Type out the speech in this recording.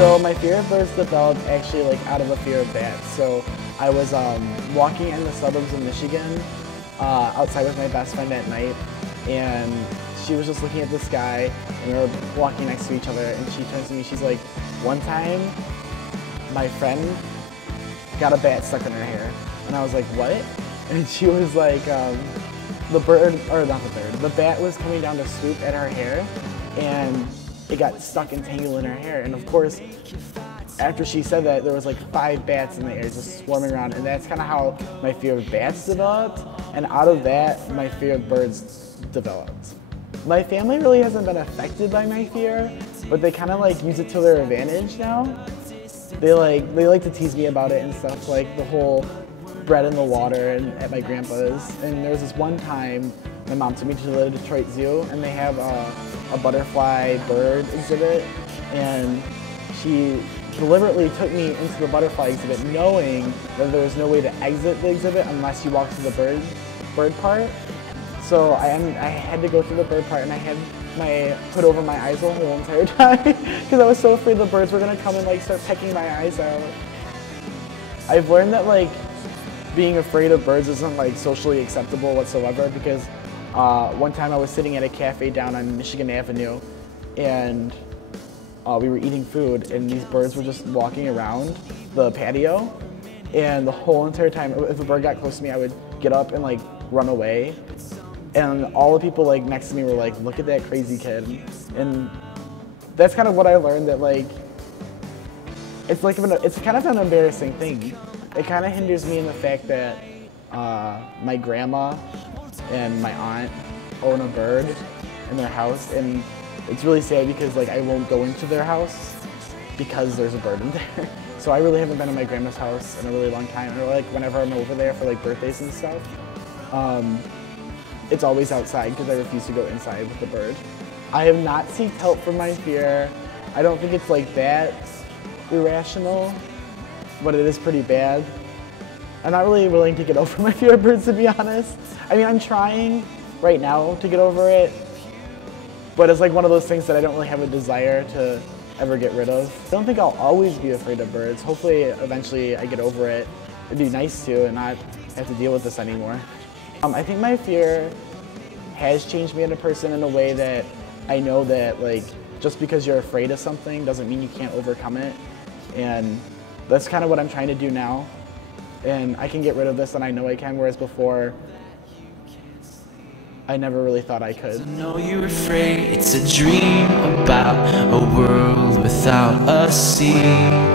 So my fear of birds developed actually like out of a fear of bats. So I was walking in the suburbs of Michigan outside with my best friend at night, and she was just looking at the sky, and we were walking next to each other, and she turns to me, she's like, one time my friend got a bat stuck in her hair. And I was like, what? And she was like, the bat was coming down to swoop at her hair, and it got stuck and tangled in her hair. And of course, after she said that, there was like 5 bats in the air just swarming around, and that's kind of how my fear of bats developed, and out of that, my fear of birds developed. My family really hasn't been affected by my fear, but they kind of like use it to their advantage now. They like to tease me about it and stuff, like the whole bread in the water and at my grandpa's. And there was this one time my mom took me to the Detroit Zoo, and they have a butterfly bird exhibit, and she deliberately took me into the butterfly exhibit knowing that there was no way to exit the exhibit unless you walked to the bird part. So I had to go through the bird part, and I had my hood over my eyes the whole entire time because I was so afraid the birds were gonna come and like start pecking my eyes out. I've learned that like being afraid of birds isn't like socially acceptable whatsoever, because one time I was sitting at a cafe down on Michigan Avenue, and we were eating food, and these birds were just walking around the patio, and the whole entire time, if a bird got close to me, I would get up and like run away. And all the people like next to me were like, look at that crazy kid. And that's kind of what I learned, that like, it's kind of an embarrassing thing. It kind of hinders me in the fact that my grandma and my aunt own a bird in their house, and it's really sad because like I won't go into their house because there's a bird in there. So I really haven't been in my grandma's house in a really long time, or like whenever I'm over there for like birthdays and stuff. It's always outside because I refuse to go inside with the bird. I have not seeked help for my fear. I don't think it's like that irrational, but it is pretty bad. I'm not really willing to get over my fear of birds, to be honest. I mean, I'm trying right now to get over it, but it's like one of those things that I don't really have a desire to ever get rid of. I don't think I'll always be afraid of birds. Hopefully, eventually I get over it. It'd be nice to and not have to deal with this anymore. I think my fear has changed me as a person in a way that I know that like just because you're afraid of something doesn't mean you can't overcome it, and that's kind of what I'm trying to do now. And I can get rid of this, and I know I can, whereas before I never really thought I could. I know you're afraid, it's a dream about a world without a sea.